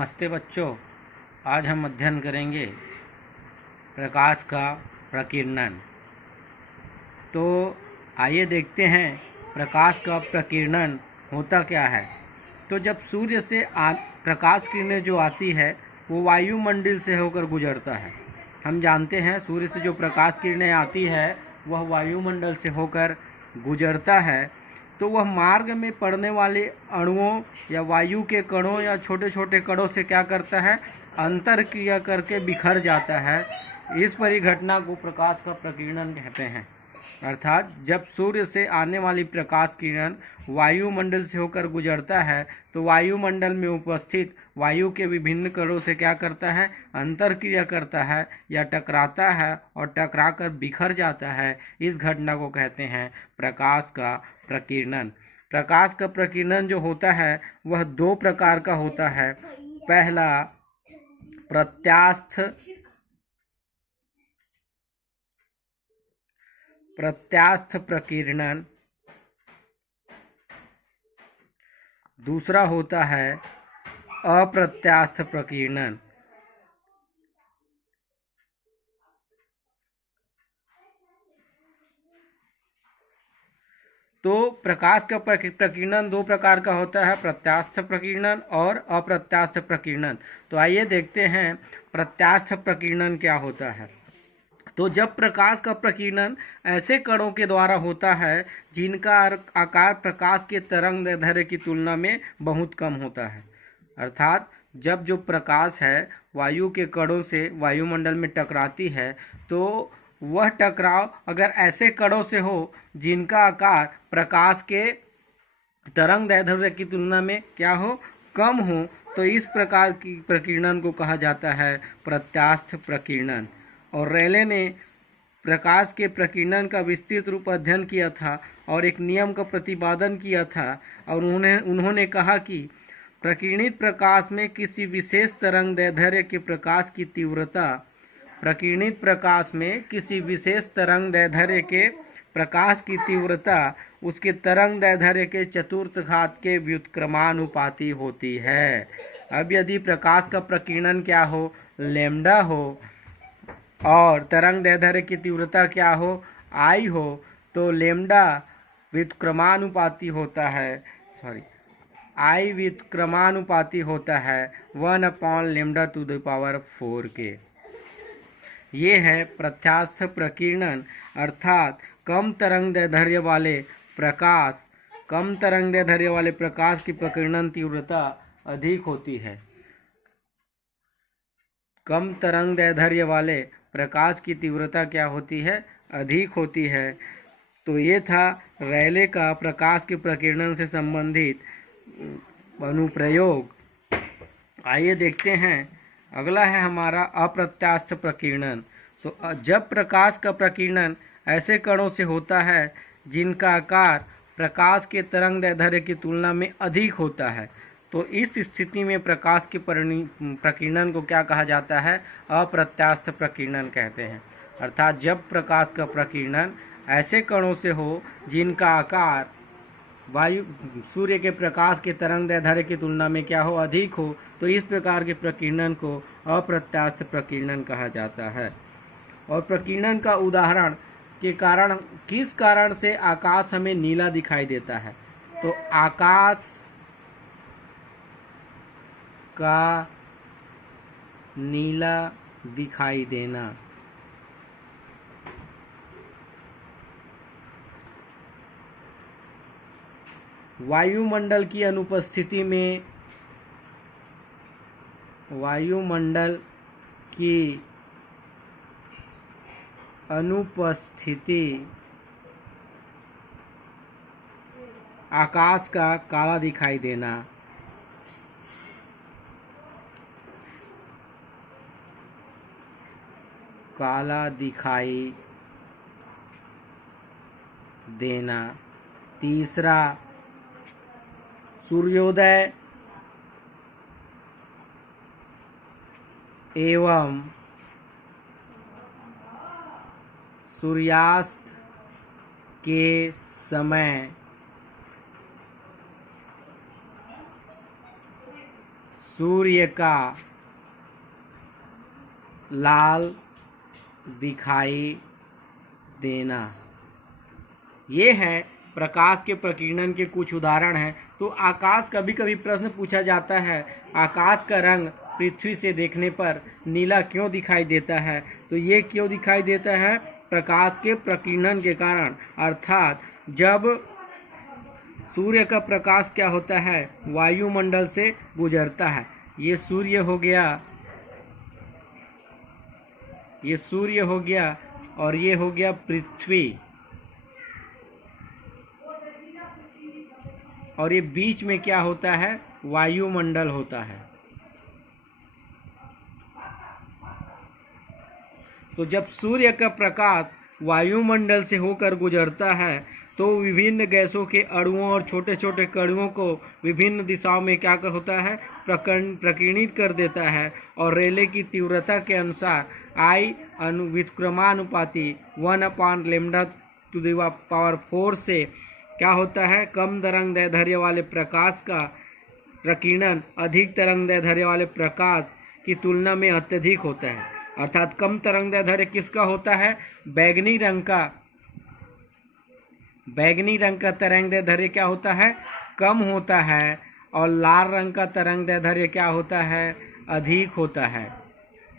नमस्ते बच्चों। आज हम अध्ययन करेंगे प्रकाश का प्रकीर्णन। तो आइए देखते हैं प्रकाश का प्रकीर्णन होता क्या है। तो जब सूर्य से प्रकाश किरणें जो आती है वो वायुमंडल से होकर गुजरता है। हम जानते हैं सूर्य से जो प्रकाश किरणें आती है वह वायुमंडल से होकर गुजरता है। तो वह मार्ग में पड़ने वाले अणुओं या वायु के कणों या छोटे छोटे कणों से क्या करता है, अंतर क्रिया करके बिखर जाता है। इस परिघटना को प्रकाश का प्रकीर्णन कहते हैं। अर्थात जब सूर्य से आने वाली प्रकाश किरण वायुमंडल से होकर गुजरता है तो वायुमंडल में उपस्थित वायु के विभिन्न कणों से क्या करता है, अंतर क्रिया करता है या टकराता है और टकराकर बिखर जाता है। इस घटना को कहते हैं प्रकाश का प्रकीर्णन। प्रकाश का प्रकीर्णन जो होता है वह दो प्रकार का होता है। पहला प्रत्यास्थ प्रकीर्णन, दूसरा होता है अप्रत्यास्थ प्रकीर्णन। तो प्रकाश का प्रकीर्णन दो प्रकार का होता है, प्रत्यास्थ प्रकीर्णन और अप्रत्यास्थ प्रकीर्णन। तो आइए देखते हैं प्रत्यास्थ प्रकीर्णन क्या होता है। तो जब प्रकाश का प्रकीर्णन ऐसे कणों के द्वारा होता है जिनका आकार प्रकाश के तरंगदैर्ध्य की तुलना में बहुत कम होता है। अर्थात जब जो प्रकाश है वायु के कणों से वायुमंडल में टकराती है तो वह टकराव अगर ऐसे कणों से हो जिनका आकार प्रकाश के तरंगदैर्ध्य की तुलना में क्या हो, कम हो, तो इस प्रकार की प्रकीर्णन को कहा जाता है प्रत्यास्थ प्रकीर्णन। और रेले ने प्रकाश के प्रकीर्णन का विस्तृत रूप अध्ययन किया था और एक नियम का प्रतिपादन किया था। और उन्होंने कहा कि प्रकीर्णित प्रकाश में किसी विशेष तरंगदैर्ध्य के प्रकाश की तीव्रता प्रकीर्णित प्रकाश में किसी विशेष तरंगदैर्ध्य के प्रकाश की तीव्रता उसके तरंगदैर्ध्य के चतुर्थ घात के व्युत्क्रमानुपाती होती है। अब यदि प्रकाश का प्रकीर्णन क्या हो, लैम्डा हो, और तरंगदैर्ध्य की तीव्रता क्या हो, आई हो, तो लैम्डा व्युत्क्रमानुपाती होता है, आई व्युत्क्रमानुपाती होता है 1/λ⁴ के। ये है प्रत्यास्थ प्रकीर्णन। अर्थात कम तरंगदैर्ध्य वाले प्रकाश की प्रकीर्णन तीव्रता अधिक होती है। कम तरंगदैर्ध्य वाले प्रकाश की तीव्रता क्या होती है, अधिक होती है। तो ये था रेले का प्रकाश के प्रकीर्णन से संबंधित अनुप्रयोग। आइए देखते हैं अगला है हमारा अप्रत्यास्थ प्रकीर्णन। तो जब प्रकाश का प्रकीर्णन ऐसे कणों से होता है जिनका आकार प्रकाश के तरंगदैर्ध्य की तुलना में अधिक होता है तो इस स्थिति में प्रकाश के प्रकीर्णन को क्या कहा जाता है, अप्रत्यास्थ प्रकीर्णन कहते हैं। अर्थात जब प्रकाश का प्रकीर्णन ऐसे कणों से हो जिनका आकार सूर्य के प्रकाश के तरंगदैर्ध्य की तुलना में क्या हो, अधिक हो, तो इस प्रकार के प्रकीर्णन को अप्रत्यास्थ प्रकीर्णन कहा जाता है। और प्रकीर्णन का उदाहरण के कारण किस कारण से आकाश हमें नीला दिखाई देता है, तो आकाश का नीला दिखाई देना वायुमंडल की अनुपस्थिति में आकाश का काला दिखाई देना, काला दिखाई देना। तीसरा सूर्योदय एवं सूर्यास्त के समय सूर्य का लाल दिखाई देना। ये है प्रकाश के प्रकीर्णन के कुछ उदाहरण हैं। तो आकाश, कभी कभी प्रश्न पूछा जाता है, आकाश का रंग पृथ्वी से देखने पर नीला क्यों दिखाई देता है? तो ये क्यों दिखाई देता है? प्रकाश के प्रकीर्णन के कारण। अर्थात जब सूर्य का प्रकाश क्या होता है, वायुमंडल से गुजरता है। ये सूर्य हो गया, ये सूर्य हो गया और ये हो गया पृथ्वी, और ये बीच में क्या होता है, वायुमंडल होता है। तो जब सूर्य का प्रकाश वायुमंडल से होकर गुजरता है तो विभिन्न गैसों के अणुओं और छोटे छोटे कणों को विभिन्न दिशाओं में क्या होता है, प्रकीर्णित कर देता है। और रेले की तीव्रता के अनुसार आई व्युत्क्रमानुपाती 1/λ⁴ से क्या होता है, कम तरंगदैर्ध्य वाले प्रकाश का प्रकीर्णन अधिक तरंगदैर्ध्य वाले प्रकाश की तुलना में अत्यधिक होता है। अर्थात कम तरंगदैर्ध्य किसका होता है, बैगनी रंग का तरंगदैर्ध्य क्या होता है, कम होता है, और लाल रंग का तरंगदैर्ध्य क्या होता है, अधिक होता है।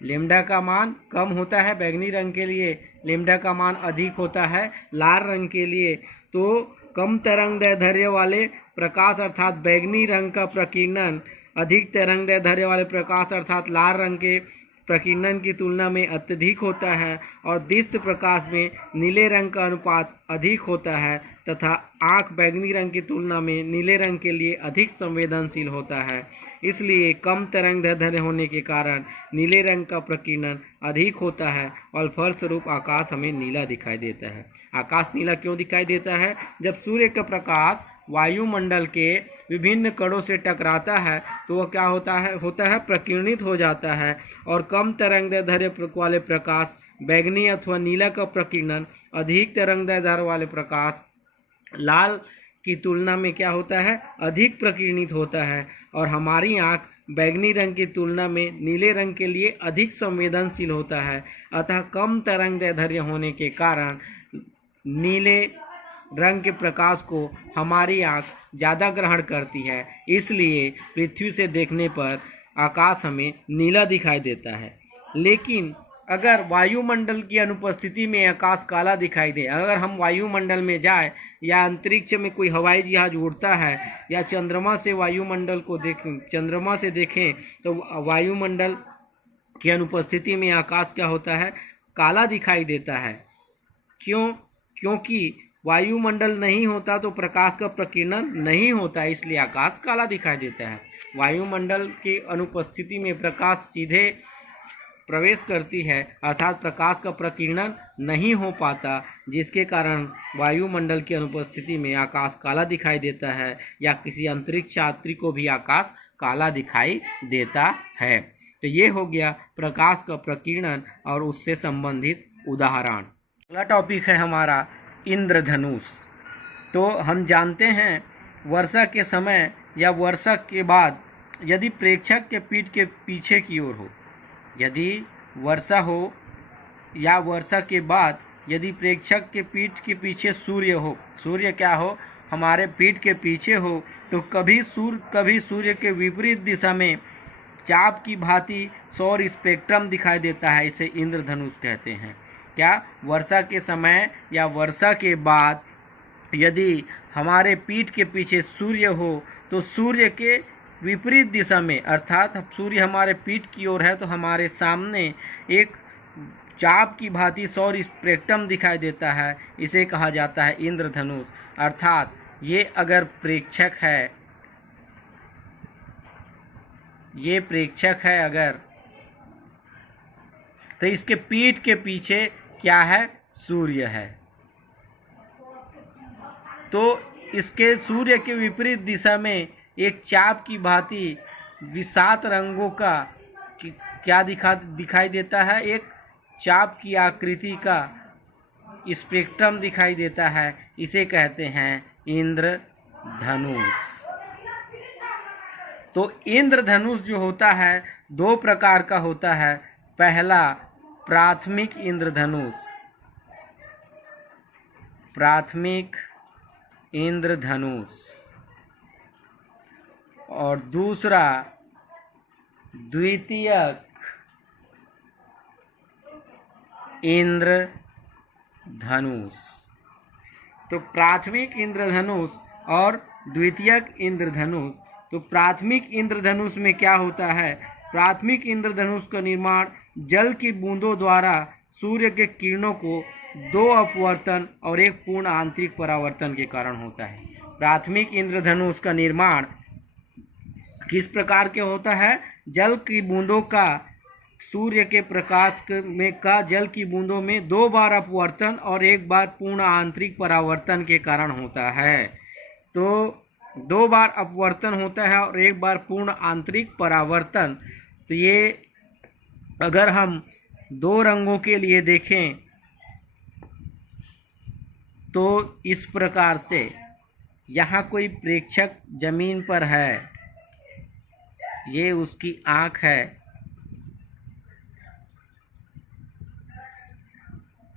लैम्डा का मान कम होता है बैगनी रंग के लिए, लैम्डा का मान अधिक होता है लाल रंग के लिए। तो कम तरंगदैर्ध्य वाले प्रकाश अर्थात बैगनी रंग का प्रकीर्णन अधिक तरंगदैर्ध्य वाले प्रकाश अर्थात लाल रंग के प्रकीर्णन की तुलना में अत्यधिक होता है, और दृश्य प्रकाश में नीले रंग का अनुपात अधिक होता है तथा आँख बैगनी रंग की तुलना में नीले रंग के लिए अधिक संवेदनशील होता है। इसलिए कम तरंगदैर्ध्य होने के कारण नीले रंग का प्रकीर्णन अधिक होता है और फलस्वरूप आकाश हमें नीला दिखाई देता है। आकाश नीला क्यों दिखाई देता है? जब सूर्य का प्रकाश वायुमंडल के विभिन्न कणों से टकराता है तो वह क्या होता है प्रकीर्णित हो जाता है, और कम तरंगदैर्ध्य वाले प्रकाश बैगनी अथवा नीला का प्रकीर्णन अधिक तरंगदैर्ध्य वाले प्रकाश लाल की तुलना में क्या होता है, अधिक प्रकीर्णित होता है, और हमारी आँख बैगनी रंग की तुलना में नीले रंग के लिए अधिक संवेदनशील होता है। अतः कम तरंगदैर्ध्य होने के कारण नीले रंग के प्रकाश को हमारी आँख ज़्यादा ग्रहण करती है, इसलिए पृथ्वी से देखने पर आकाश हमें नीला दिखाई देता है। लेकिन अगर वायुमंडल की अनुपस्थिति में आकाश काला दिखाई दे, अगर हम वायुमंडल में जाए या अंतरिक्ष में कोई हवाई जहाज उड़ता है या चंद्रमा से वायुमंडल को देखें, चंद्रमा से देखें तो वायुमंडल की अनुपस्थिति में आकाश क्या होता है, काला दिखाई देता है। क्यों? क्योंकि वायुमंडल नहीं होता तो प्रकाश का प्रकीर्णन नहीं होता, इसलिए आकाश काला दिखाई देता है। वायुमंडल की अनुपस्थिति में प्रकाश सीधे प्रवेश करती है, अर्थात प्रकाश का प्रकीर्णन नहीं हो पाता, जिसके कारण वायुमंडल की अनुपस्थिति में आकाश काला दिखाई देता है, या किसी अंतरिक्ष यात्री को भी आकाश काला दिखाई देता है। तो ये हो गया प्रकाश का प्रकीर्णन और उससे संबंधित उदाहरण। अगला टॉपिक है हमारा इंद्रधनुष। तो हम जानते हैं वर्षा के समय या वर्षा के बाद यदि प्रेक्षक के पीठ के पीछे की ओर हो, यदि वर्षा हो या वर्षा के बाद यदि प्रेक्षक के पीठ के पीछे सूर्य हो, सूर्य क्या हो, हमारे पीठ के पीछे हो, तो कभी सूर्य के विपरीत दिशा में चाप की भांति सौर स्पेक्ट्रम दिखाई देता है, इसे इंद्रधनुष कहते हैं। क्या? वर्षा के समय या वर्षा के बाद यदि हमारे पीठ के पीछे सूर्य हो तो सूर्य के विपरीत दिशा में, अर्थात सूर्य हमारे पीठ की ओर है तो हमारे सामने एक चाप की भांति सौर स्पेक्ट्रम दिखाई देता है, इसे कहा जाता है इंद्रधनुष। अर्थात ये अगर प्रेक्षक है, ये प्रेक्षक है अगर, तो इसके पीठ के पीछे क्या है, सूर्य है। तो इसके सूर्य के विपरीत दिशा में एक चाप की भांति विसात रंगों का क्या दिखाई देता है, एक चाप की आकृति का स्पेक्ट्रम दिखाई देता है, इसे कहते हैं इंद्रधनुष। तो इंद्रधनुष जो होता है दो प्रकार का होता है। पहला प्राथमिक इंद्रधनुष, प्राथमिक इंद्रधनुष, और दूसरा द्वितीयक इंद्रधनुष। तो प्राथमिक इंद्रधनुष और द्वितीयक इंद्रधनुष। तो प्राथमिक इंद्रधनुष में क्या होता है? प्राथमिक इंद्रधनुष का निर्माण जल की बूंदों द्वारा सूर्य के किरणों को दो अपवर्तन और एक पूर्ण आंतरिक परावर्तन के कारण होता है। प्राथमिक इंद्रधनुष का निर्माण किस प्रकार के होता है? जल की बूंदों का सूर्य के प्रकाश में का जल की बूंदों में दो बार अपवर्तन और एक बार पूर्ण आंतरिक परावर्तन के कारण होता है। तो दो बार अपवर्तन होता है और एक बार पूर्ण आंतरिक परावर्तन। तो ये अगर हम दो रंगों के लिए देखें तो इस प्रकार से, यहाँ कोई प्रेक्षक जमीन पर है, ये उसकी आँख है।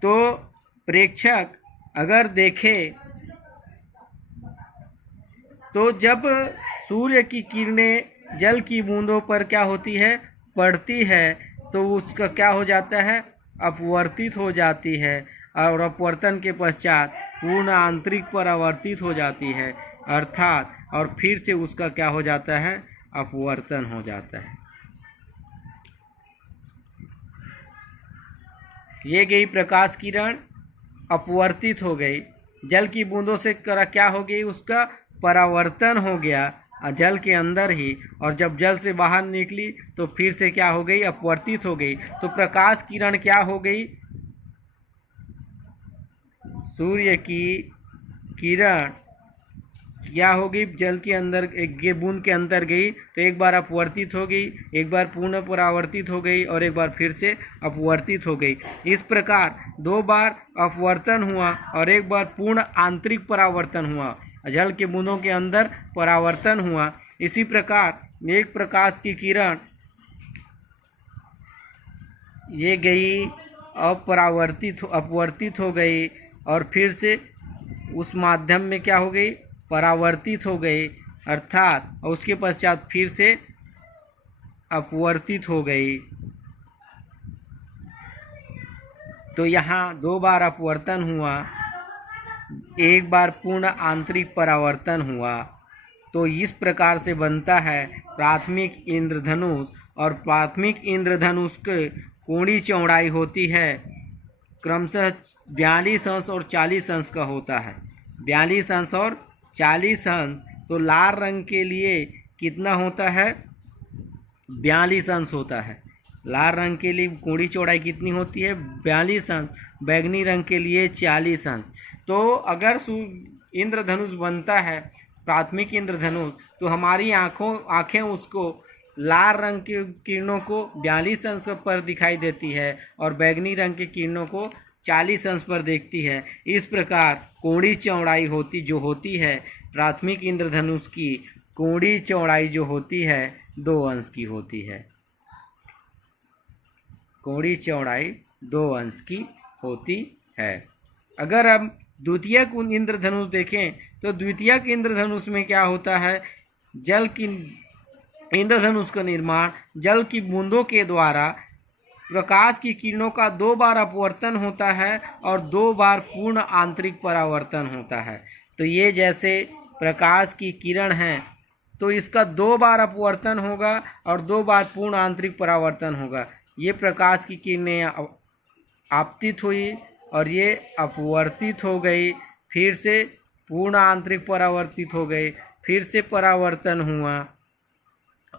तो प्रेक्षक अगर देखे तो जब सूर्य की किरणें जल की बूंदों पर क्या होती है? पड़ती है, तो उसका क्या हो जाता है? अपवर्तित हो जाती है, और अपवर्तन के पश्चात पूर्ण आंतरिक परावर्तित हो जाती है, अर्थात और फिर से उसका क्या हो जाता है? अपवर्तन हो जाता है। ये गई प्रकाश किरण, अपवर्तित हो गई, जल की बूंदों से क्या हो गई? उसका परावर्तन हो गया जल के अंदर ही, और जब जल से बाहर निकली तो फिर से क्या हो गई? अपवर्तित हो गई। तो प्रकाश किरण क्या हो गई? सूर्य की किरण क्या होगी? जल के अंदर एक बूंद के अंदर गई तो एक बार अपवर्तित हो गई, एक बार पूर्ण परावर्तित हो गई और एक बार फिर से अपवर्तित हो गई। इस प्रकार दो बार अपवर्तन हुआ और एक बार पूर्ण आंतरिक परावर्तन हुआ, जल के बूंदों के अंदर परावर्तन हुआ। इसी प्रकार एक प्रकाश की किरण ये गई, अपवर्तित हो गई और फिर से उस माध्यम में क्या हो गई? परावर्तित हो गई, अर्थात और उसके पश्चात फिर से अपवर्तित हो गई। तो यहाँ दो बार अपवर्तन हुआ, एक बार पूर्ण आंतरिक परावर्तन हुआ। तो इस प्रकार से बनता है प्राथमिक इंद्रधनुष। और प्राथमिक इंद्रधनुष के कोणीय चौड़ाई होती है क्रमशः 42 अंश और 40 अंश का होता है। 42 अंश और 40 अंश। तो लाल रंग के लिए कितना होता है? 42 अंश होता है। लाल रंग के लिए कोणीय चौड़ाई कितनी होती है? 42 अंश। बैगनी रंग के लिए 40 अंश। तो अगर इंद्रधनुष बनता है, प्राथमिक इंद्रधनुष, तो हमारी आँखें उसको लाल रंग की किरणों को 42 अंश पर दिखाई देती है और बैगनी रंग की किरणों को 40 अंश पर देखती है। इस प्रकार कोणीय चौड़ाई होती है प्राथमिक इंद्रधनुष की, कोणीय चौड़ाई जो होती है 2 अंश की होती है। कोणीय चौड़ाई 2 अंश की होती है। अगर हम द्वितीयक इंद्रधनुष देखें तो द्वितीयक इंद्रधनुष में क्या होता है? जल की इंद्रधनुष का निर्माण जल की बूंदों के द्वारा प्रकाश की किरणों का 2 बार अपवर्तन होता है और 2 बार पूर्ण आंतरिक परावर्तन होता है। तो ये जैसे प्रकाश की किरण है तो इसका 2 बार अपवर्तन होगा और 2 बार पूर्ण आंतरिक परावर्तन होगा। ये प्रकाश की किरणें आपतित हुई और ये अपवर्तित हो गई, फिर से पूर्ण आंतरिक परावर्तित हो गई, फिर से परावर्तन हुआ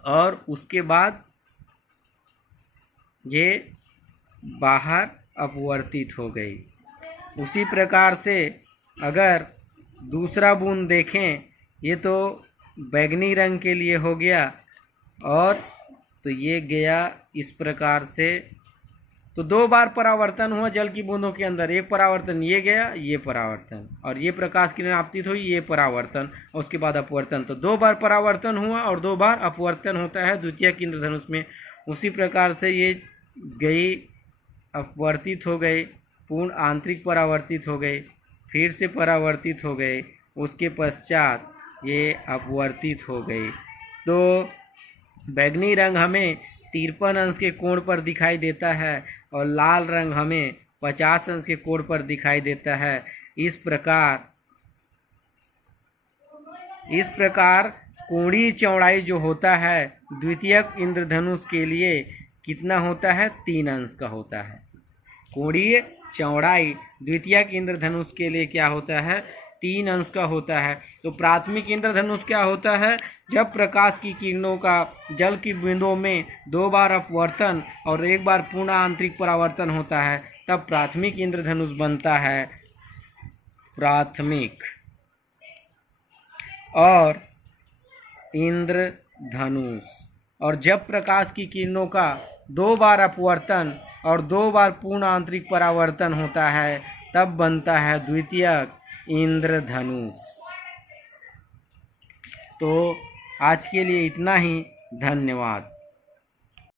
और उसके बाद ये बाहर अपवर्तित हो गई। उसी प्रकार से अगर दूसरा बूंद देखें, ये तो बैगनी रंग के लिए हो गया और तो ये गया इस प्रकार से तो 2 बार परावर्तन हुआ जल की बूंदों के अंदर, एक परावर्तन ये गया, ये परावर्तन, और ये प्रकाश किरण आपतित हुई, ये परावर्तन, और उसके बाद अपवर्तन। तो 2 बार परावर्तन हुआ और 2 बार अपवर्तन होता है द्वितीयक इंद्रधनुष में। उसी प्रकार से ये गई, अपवर्तित हो गए, पूर्ण आंतरिक परावर्तित हो गए, फिर से परावर्तित हो गए, उसके पश्चात ये अपवर्तित हो गई। तो बैंगनी रंग हमें 53 अंश के कोण पर दिखाई देता है और लाल रंग हमें 50 अंश के कोण पर दिखाई देता है। इस प्रकार कोणीय चौड़ाई जो होता है द्वितीयक इंद्रधनुष के लिए कितना होता है? 3 अंश का होता है। कोणीय चौड़ाई द्वितीयक इंद्रधनुष के लिए क्या होता है? 3 अंश का होता है। तो प्राथमिक इंद्रधनुष क्या होता है? जब प्रकाश की किरणों का जल की बूंदों में 2 बार अपवर्तन और 1 बार पूर्ण आंतरिक परावर्तन होता है, तब प्राथमिक इंद्रधनुष बनता है। प्राथमिक और इंद्रधनुष। और जब प्रकाश की किरणों का 2 बार अपवर्तन और 2 बार पूर्ण आंतरिक परावर्तन होता है, तब बनता है द्वितीयक इंद्रधनुष। तो आज के लिए इतना ही। धन्यवाद।